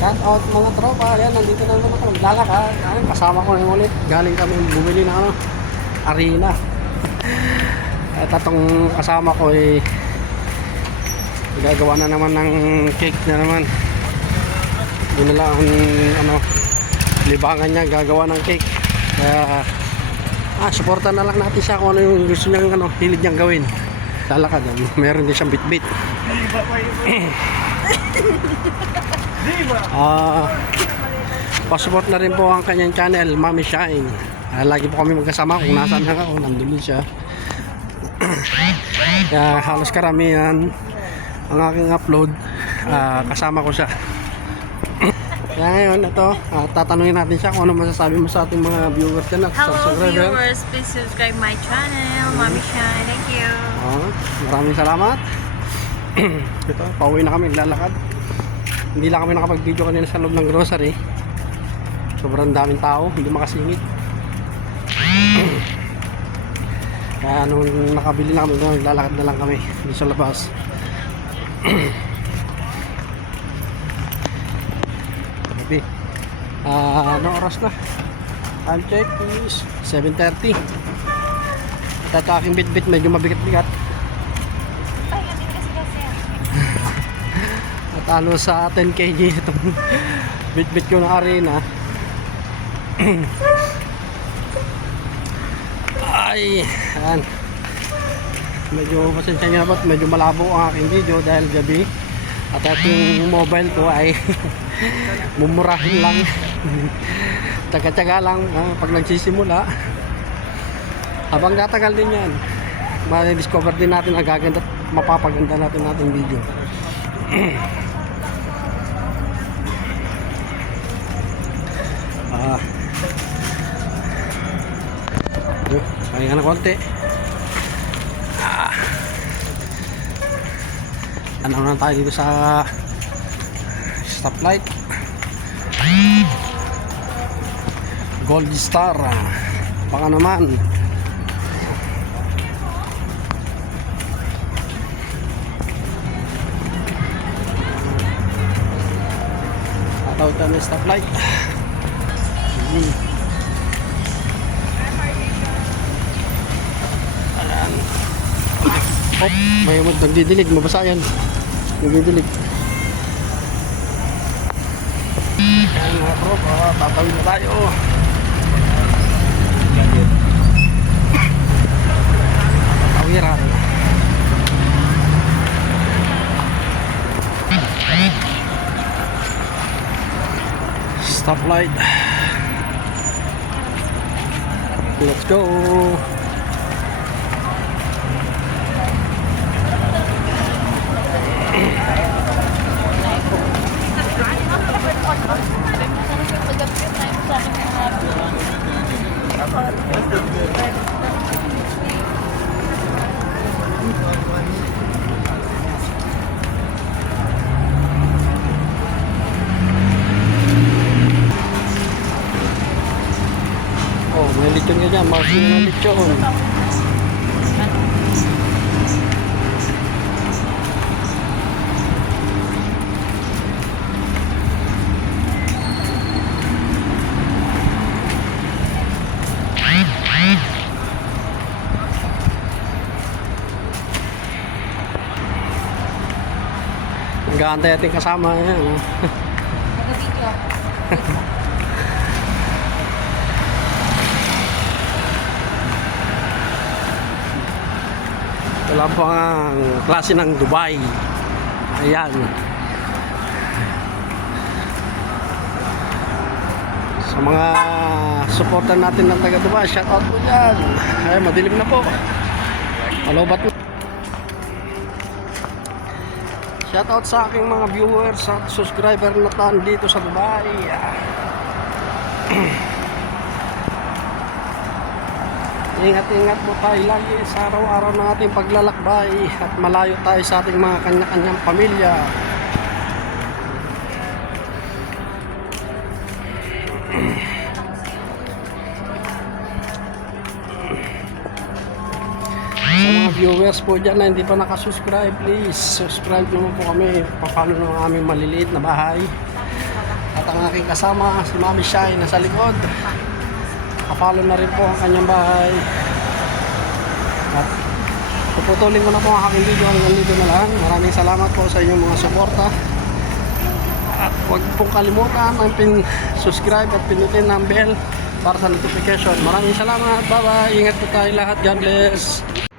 Shout out mga tropa. Ayan, nandito na naman ako. Naglalakad. Ayan, kasama ko na ulit. Galing kami bumili ng arena. At itong kasama ko ay gagawa na naman ng cake na naman. Yun na lang ang libangan niya, gagawa ng cake. Kaya supportan na lang natin siya kung ano yung gusto niyang hilig niyang gawin. Lalakad. Meron din siyang bit-bit. Pasupport na rin po ang kanyang channel, Mami Shine. Lagi po kami magkasama kung nasaan na ako, nandun siya. Kaya halos karamihan ang aking upload, kasama ko siya. Kaya ngayon, ito, tatanungin natin siya kung ano masasabi mo sa ating mga viewers dyan. Hello viewers, please subscribe my channel, Mami Shine. Thank you. Maraming salamat. Ito, pauwi na kami, lalakad. Hindi lang kami nakapag-video kanina sa loob ng grocery. Sobrang daming tao, hindi makasingit. Kaya nung nakabili na kami, lalakad na lang kami dito sa labas. Okay. Anong oras na? Time check is 7:30. At aking bit-bit medyo mabigat-bigat. Natalo sa 10 kg itong bit-bit ko ng arena. Ay, ayan. Medyo pasensya nyo na po, medyo malabo ang aking video dahil gabi. At ating mobile ko ay mumurahin lang. Tsaga-tsaga lang pag nagsisimula. Habang tatagal din yan, ma-discover din natin ang gaganda at mapapaganda natin ating video. Kaya na konti. Ano na tayo dito sa stoplight. Gold Star. Baka naman. Tatawag tayo ng stoplight. Ayan. Oh, may nagdidilig, mabasa yan. Nagdidilig. Ayan mga tropa, tatawid na tayo. Tatawiran. Stoplight. Let's go. Oh, may lechon ka dyan. Marking na lechon. Nag-aantay ating kasama yan. Ito lang po ang klase ng Dubai. Ayan. Sa mga supporter natin ng taga Dubai, shout out po dyan. Ay, madilim na po. Malobat na. Shout out sa aking mga viewers at subscriber na dito sa Dubai. Ingat-ingat po tayo lagi sa araw-araw ng ating paglalakbay at malayo tayo sa ating mga kanya-kanyang pamilya. mga viewers po dyan na hindi pa nakasubscribe, please subscribe naman po kami. Papalo ng aming maliliit na bahay. ang aking kasama, si Mami Shai, nasa likod. Kapalo na rin po ang kanyang bahay. At puputulin ko na po ang aking video hanggang dito na lang. Maraming salamat po sa inyong mga suporta. At huwag pong kalimutan ang subscribe at pinutin ang bell para sa notification. Maraming salamat. Bye bye. Ingat po tayo lahat. God bless.